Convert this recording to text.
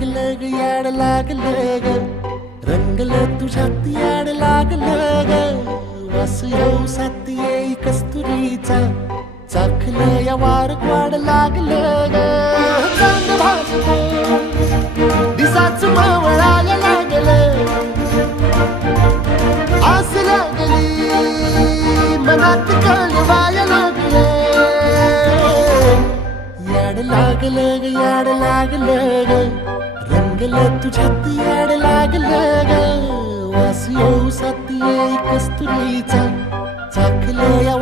लागलं ग याड लागलं ग रंगलं तुझ्यात याड लागलं ग वास येऊ साथ येई कस्तुरीचा चाखलं या वार वाड लागलं ग चांग भासतो दिसाच मावळायला लागलं आस लागली मनात कळवायला लागलं याड लागलं ग याड लागलं ग रंगलं तुझ्यात याड लागलं ग वास येऊ साथ येई कस्तुरीचा चाखलं या